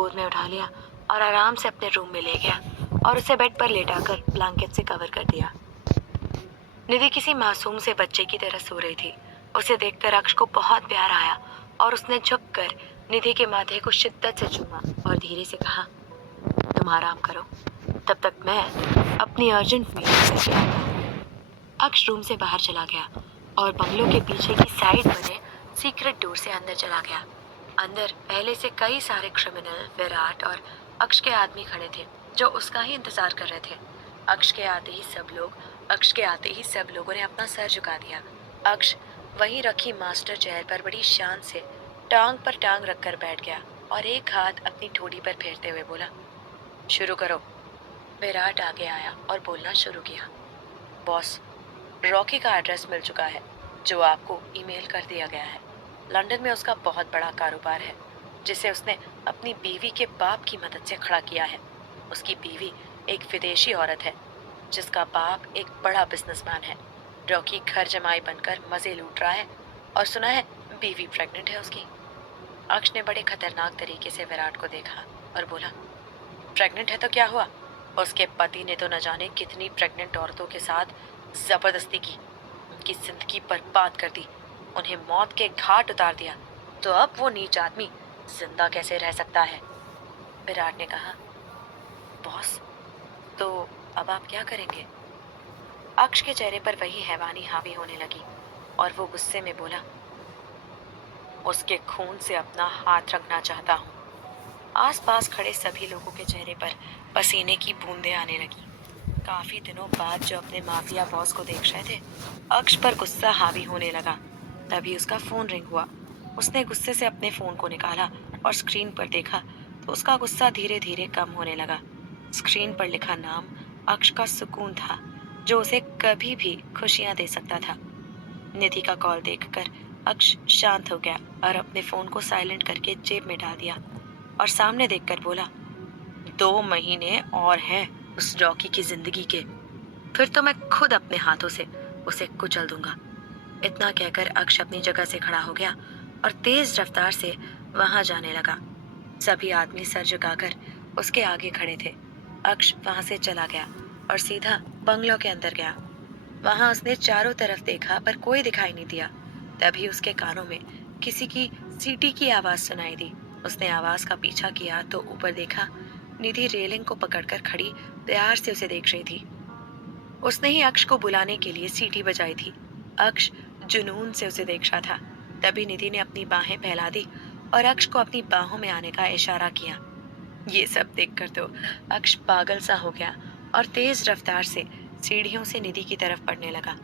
गोद में उठा लिया और आराम से अपने रूम में ले गया और उसे बेड पर लेटाकर ब्लैंकेट से कवर कर दिया। निधि किसी मासूम से बच्चे की तरह सो रही थी। उसे देखकर अक्ष को बहुत प्यार आया और उसने झुककर निधि के माथे को शिद्दत से चूमा और धीरे से कहा, तुम आराम करो, तब तक मैं अपनी अर्जेंट मीटिंग करके आता हूँ। अक्ष रूम से बाहर चला गया और बंगलों के पीछे की साइड बने सीक्रेट डोर से अंदर चला गया। अंदर पहले से कई सारे क्रिमिनल, विराट और अक्ष के आदमी खड़े थे जो उसका ही इंतजार कर रहे थे। अक्ष के आते ही सब लोगों ने अपना सर झुका दिया। अक्ष वहीं रखी मास्टर चेयर पर बड़ी शान से टांग पर टांग रखकर बैठ गया और एक हाथ अपनी ठोड़ी पर फेरते हुए बोला, शुरू करो। विराट आगे आया और बोलना शुरू किया, बॉस, रॉकी का एड्रेस मिल चुका है जो आपको ईमेल कर दिया गया है। लंदन में उसका बहुत बड़ा कारोबार है जिसे उसने अपनी बीवी के बाप की मदद से खड़ा किया है। उसकी बीवी एक विदेशी औरत है जिसका बाप एक बड़ा बिजनेसमैन है। रॉकी घर जमाई बनकर मजे लूट रहा है और सुना है बीवी प्रेग्नेंट है उसकी। अक्ष ने बड़े खतरनाक तरीके से विराट को देखा और बोला, प्रेग्नेंट है तो क्या हुआ? उसके पति ने तो न जाने कितनी प्रेग्नेंट औरतों के साथ जबरदस्ती की, उनकी जिंदगी बर्बाद कर दी, उन्हें मौत के घाट उतार दिया, तो अब वो नीच आदमी जिंदा कैसे रह सकता है? विराट ने कहा, बॉस, तो अब आप क्या करेंगे? अक्ष के चेहरे पर वही हैवानी हावी होने लगी और वो गुस्से में बोला, उसके खून से अपना हाथ रखना चाहता हूँ। आसपास खड़े सभी लोगों के चेहरे पर पसीने की बूंदें आने लगी। काफी दिनों बाद जो अपने माफिया बॉस को देख रहे थे, अक्ष पर गुस्सा हावी होने लगा। तभी उसका फोन रिंग हुआ। उसने गुस्से से अपने फोन को निकाला और स्क्रीन पर देखा तो उसका गुस्सा धीरे धीरे कम होने लगा। स्क्रीन पर लिखा नाम अक्ष का सुकून था जो उसे कभी भी खुशियां दे सकता था। निधि का कॉल देखकर अक्ष शांत हो गया और अपने फोन को साइलेंट करके जेब में डाल दिया और सामने देखकर बोला, 2 महीने और हैं उस रॉकी की जिंदगी के, फिर तो मैं खुद अपने हाथों से उसे कुचल दूंगा। इतना कहकर अक्ष अपनी जगह से खड़ा हो गया और तेज रफ्तार से वहां जाने लगा। सभी आदमी सर झुकाकर उसके आगे खड़े थे। अक्ष वहां से चला गया और सीधा बंगलों के अंदर गया। वहां उसने चारों तरफ देखा पर कोई दिखाई नहीं दिया। तभी उसके कानों में किसी की सीटी की आवाज सुनाई दी। उसने आवाज का पीछा किया तो ऊपर देखा, निधि रेलिंग को पकड़कर खड़ी प्यार से उसे देख रही थी। उसने ही अक्ष को बुलाने के लिए सीटी बजाई थी। अक्ष जुनून से उसे देख रहा था। तभी निधि ने अपनी बाहें फैला दी और अक्ष को अपनी बाहों में आने का इशारा किया। ये सब देखकर तो अक्ष पागल सा हो गया और तेज रफ्तार से सीढ़ियों से निधि की तरफ बढ़ने लगा।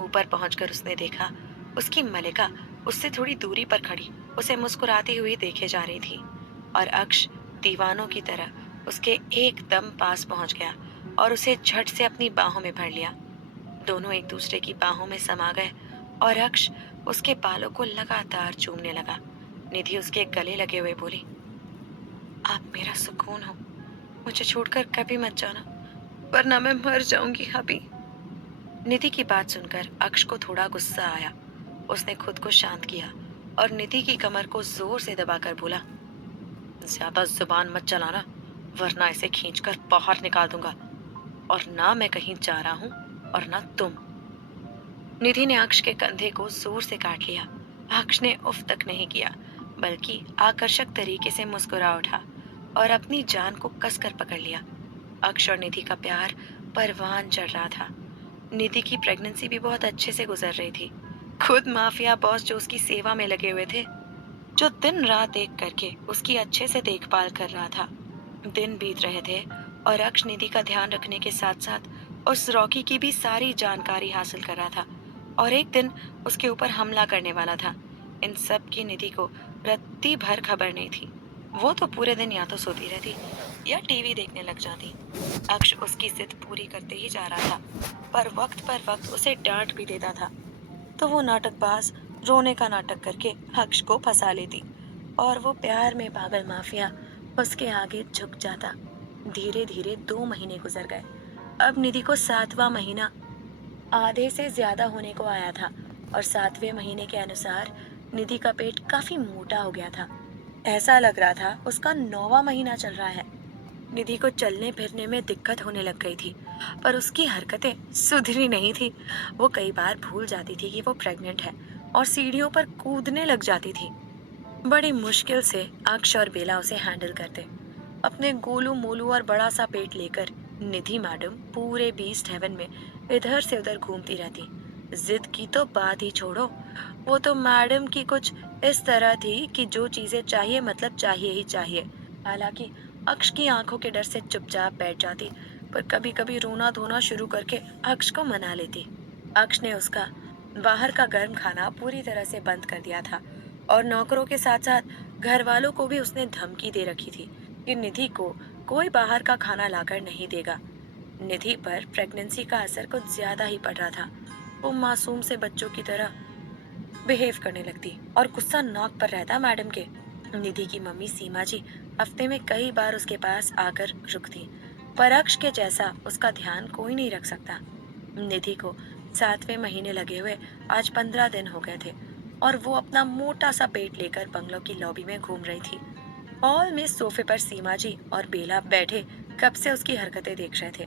ऊपर पहुंचकर उसने देखा उसकी मलिका उससे थोड़ी दूरी पर खड़ी उसे मुस्कुराती हुई देखे जा रही थी और अक्ष दीवानों की तरह उसके एकदम पास पहुंच गया और उसे झट से अपनी बाहों में भर लिया। दोनों एक दूसरे की बाहों में समा गए और अक्ष उसके बालों को लगातार चूमने लगा। निधि उसके गले लगे हुए बोली, आप मेरा सुकून हो, मुझे छोड़कर कभी मत जाना वरना मैं मर जाऊंगी अभी। निधि की बात सुनकर अक्ष को थोड़ा गुस्सा आया। उसने खुद को शांत किया और निधि की कमर को जोर से दबाकर बोला, ज्यादा जुबान मत चलाना वरना इसे खींचकर बाहर निकाल दूंगा, और ना मैं कहीं जा रहा हूं और ना तुम। निधि ने अक्ष के कंधे को जोर से काट लिया। अक्ष ने उफ तक नहीं किया बल्कि आकर्षक तरीके से मुस्कुरा उठा और अपनी जान को कसकर पकड़ लिया। अक्ष और निधि का प्यार परवान चढ़ रहा था। निधि की प्रेगनेंसी भी बहुत अच्छे से गुजर रही थी। खुद माफिया बॉस जो उसकी सेवा में लगे हुए थे, जो दिन रात एक करके उसकी अच्छे से देखभाल कर रहा था। दिन बीत रहे थे और अक्ष निधि का ध्यान रखने के साथ साथ उस रॉकी की भी सारी जानकारी हासिल कर रहा था और एक दिन उसके ऊपर हमला करने वाला था। इन सब की निधि को रत्ती भर खबर नहीं थी। वो तो पूरे दिन या तो सोती रहती या टीवी देखने लग जाती। अक्ष उसकी जिद पूरी करते ही जा रहा था पर वक्त उसे डांट भी देता था तो वो नाटकबाज रोने का नाटक करके अक्ष को फंसा लेती और वो प्यार में पागल माफिया उसके आगे झुक जाता। धीरे धीरे 2 महीने गुजर गए। अब निधि को 7वां महीना आधे से ज्यादा होने को आया था और 7वें महीने के अनुसार निधि का पेट काफी मोटा हो गया था। ऐसा लग रहा था उसका 9वां महीना चल रहा है। निधि को चलने फिरने में दिक्कत होने लग गई थी, पर उसकी हरकतें सुधरी नहीं थी। वो कई बार भूल जाती थी कि वो प्रेग्नेंट है और सीढ़ियों पर कूदने लग जाती थी। बड़ी मुश्किल से अक्ष और बेला उसे हैंडल करते। अपने गोलू मोलू और बड़ा सा पेट लेकर निधि मैडम पूरे बीस्ट हेवन में इधर से उधर घूमती रहती। जिद की तो बात ही छोड़ो, वो तो मैडम की कुछ इस तरह थी कि जो चीजें चाहिए मतलब चाहिए ही चाहिए। हालांकि अक्ष की आंखों के डर से चुपचाप बैठ जाती, पर कभी कभी रोना धोना शुरू करके अक्ष को मना लेती। अक्ष ने उसका बाहर का गर्म खाना पूरी तरह से बंद कर दिया था और नौकरों के साथ साथ घर वालों को भी उसने धमकी दे रखी थी कि निधि को कोई बाहर का खाना लाकर नहीं देगा। निधि पर प्रेगनेंसी का असर कुछ ज्यादा ही पड़ रहा था। वो मासूम से बच्चों की तरह बिहेव करने लगती और गुस्सा नाक पर रहता मैडम के। निधि की मम्मी सीमा जी हफ्ते में कई बार उसके पास आकर रुकती, पर अक्ष के जैसा उसका ध्यान कोई नहीं रख सकता। निधि को 7वें महीने लगे हुए आज 15 दिन हो गए थे और वो अपना मोटा सा पेट लेकर बंगलो की लॉबी में घूम रही थी। हॉल में सोफे पर सीमा जी और बेला बैठे कब से उसकी हरकतें देख रहे थे।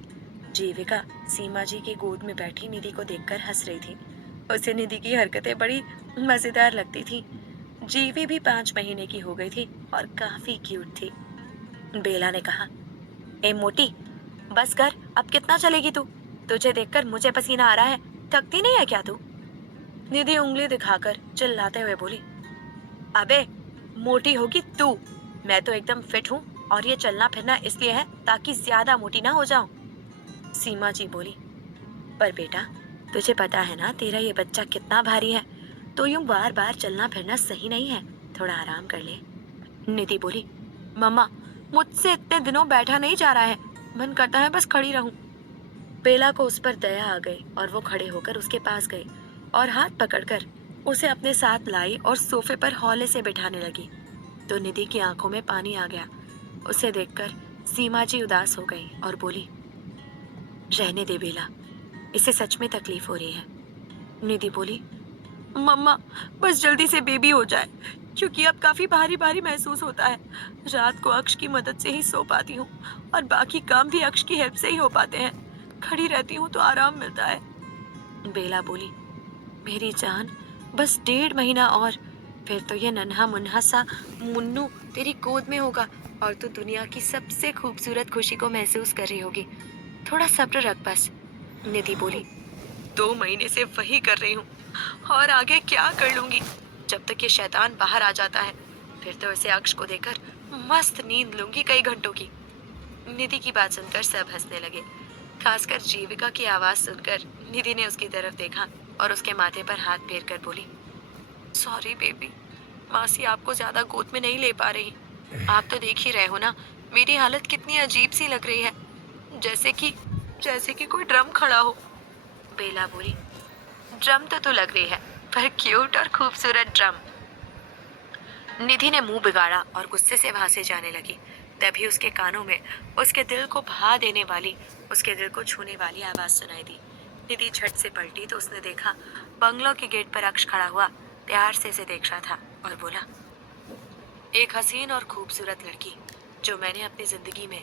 जीविका सीमा जी की गोद में बैठी निधि को देखकर हंस रही थी। उसे निधि की हरकतें बड़ी मजेदार लगती थी। जीवी भी 5 महीने की हो गई थी और काफी क्यूट थी। बेला ने कहा, ए मोटी, बस कर, अब कितना चलेगी तू? तुझे देखकर मुझे पसीना आ रहा है, थकती नहीं है क्या तू? निधि उंगली दिखाकर चिल्लाते हुए बोली, अबे मोटी होगी तू, मैं तो एकदम फिट हूँ और ये चलना फिरना इसलिए है ताकि ज्यादा मोटी ना हो जाऊं। सीमा जी बोली, पर बेटा तुझे पता है ना तेरा ये बच्चा कितना भारी है, तो यूं बार बार चलना फिरना सही नहीं है, थोड़ा आराम कर ले। निधि बोली, मम्मा मुझसे इतने दिनों बैठा नहीं जा रहा है, मन करता है बस खड़ी रहूं। बेला को उस पर दया आ गई और वो खड़े होकर उसके पास गई और हाथ पकड़कर उसे अपने साथ लाई और सोफे पर हौले से बिठाने लगी। तो निधि की आंखों में पानी आ गया। उसे देखकर सीमा जी उदास हो गई और बोली, रहने दे बेला, इसे सच में तकलीफ हो रही है। निधि बोली, मम्मा बस जल्दी से बेबी हो जाए, क्योंकि अब काफी भारी भारी महसूस होता है। रात को अक्ष की मदद से ही सो पाती हूँ और बाकी काम भी अक्ष की हेल्प से ही हो पाते हैं। खड़ी रहती हूँ तो आराम मिलता है। बेला बोली, मेरी जान, बस 1.5 महीना और, फिर तो ये नन्हा मुन्हा सा मुन्नू तेरी गोद में होगा और तू दुनिया की सबसे खूबसूरत खुशी को महसूस कर रही होगी। थोड़ा सब्र रख बस। निधि बोली, 2 महीने से वही कर रही हूँ और आगे क्या कर लूंगी। जब तक ये शैतान बाहर आ जाता है, फिर तो इसे अक्ष को देकर मस्त नींद लूंगी कई घंटों की। निधि की बात सुनकर सब हंसने लगे, खासकर जीविका की आवाज सुनकर निधि ने उसकी तरफ देखा और उसके माथे पर हाथ फेर कर बोली, सॉरी बेबी, मासी आपको ज्यादा गोद में नहीं ले पा रही। आप तो देख ही रहे हो ना, मेरी हालत कितनी अजीब सी लग रही है, जैसे कि कोई ड्रम खड़ा हो। बेला बोली, ड्रम तो तू लग रही है, पर क्यूट और खूबसूरत ड्रम। निधि ने मुंह बिगाड़ा और गुस्से से वहां से जाने लगी। तभी उसके कानों में उसके दिल को भा देने वाली, उसके दिल को छूने वाली आवाज सुनाई दी। निधि झट से पलटी तो उसने देखा बंगलो के गेट पर अक्ष खड़ा हुआ प्यार से उसे देख रहा था और बोला, एक हसीन और खूबसूरत लड़की जो मैंने अपनी जिंदगी में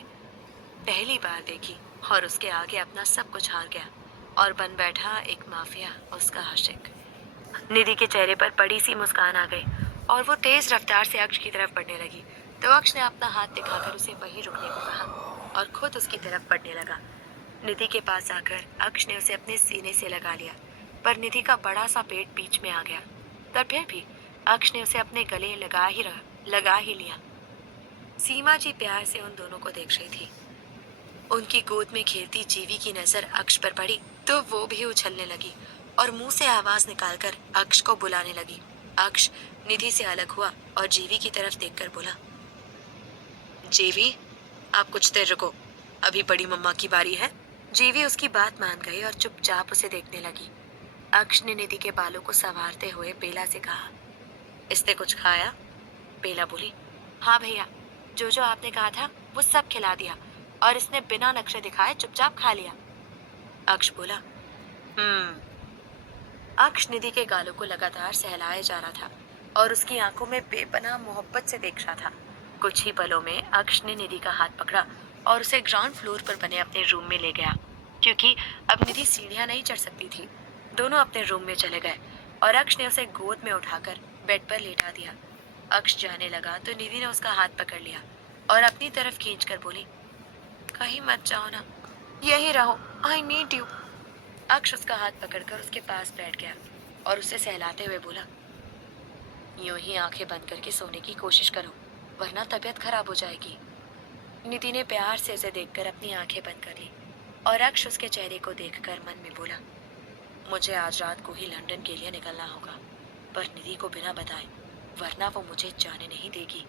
पहली बार देखी और उसके आगे अपना सब कुछ हार गया और बन बैठा एक माफिया, उसका आशिक। निधि के चेहरे पर बड़ी सी मुस्कान आ गई और वो तेज रफ्तार से अक्ष की तरफ बढ़ने लगी। तो अक्ष ने अपना हाथ दिखाकर उसे वहीं रुकने को कहा और खुद उसकी तरफ बढ़ने लगा। निधि के पास आकर अक्ष ने उसे अपने सीने से लगा लिया, पर निधि का बड़ा सा पेट बीच में आ गया। पर फिर भी अक्ष ने उसे अपने गले लगा ही लिया। सीमा जी प्यार से उन दोनों को देख रही थी। उनकी गोद में खेलती जीवी की नजर अक्ष पर पड़ी तो वो भी उछलने लगी और मुंह से आवाज निकालकर अक्ष को बुलाने लगी। अक्ष निधि से अलग हुआ और जीवी की तरफ देखकर बोला, जीवी, आप कुछ देर रुको, अभी बड़ी मम्मा की बारी है। जीवी उसकी बात मान गई और चुपचाप उसे देखने लगी। अक्ष ने निधि के बालों को संवारते हुए बेला से कहा, इसने कुछ खाया? बेला बोली, हाँ भैया, जो जो आपने कहा था वो सब खिला दिया और इसने बिना नक्शे दिखाए चुपचाप खा लिया। अक्ष बोला, अक्ष निधि के गालों को लगातार सहलाए जा रहा था। और उसकी आंखों में बेपनाह मोहब्बत से देख रहा था। कुछ ही पलों में अक्ष ने निधि का हाथ पकड़ा और उसे ग्राउंड फ्लोर पर बने अपने रूम में ले गया, क्योंकि अब निधि सीढ़ियां नहीं चढ़ सकती थी। दोनों अपने रूम में चले गए और अक्ष ने उसे गोद में उठाकर बेड पर लेटा दिया। अक्ष जाने लगा तो निधि ने उसका हाथ पकड़ लिया और अपनी तरफ खींचकर बोली, कहीं मत जाओ ना, यहीं रहो, आई नीड यू। अक्ष उसका हाथ पकड़कर उसके पास बैठ गया और उसे सहलाते हुए बोला, यूं ही आंखें बंद करके सोने की कोशिश करो, वरना तबीयत खराब हो जाएगी। निधि ने प्यार से उसे देखकर अपनी आंखें बंद कर ली और अक्ष उसके चेहरे को देखकर मन में बोला, मुझे आज रात को ही लंदन के लिए निकलना होगा, पर निधि को बिना बताए, वरना वो मुझे जाने नहीं देगी।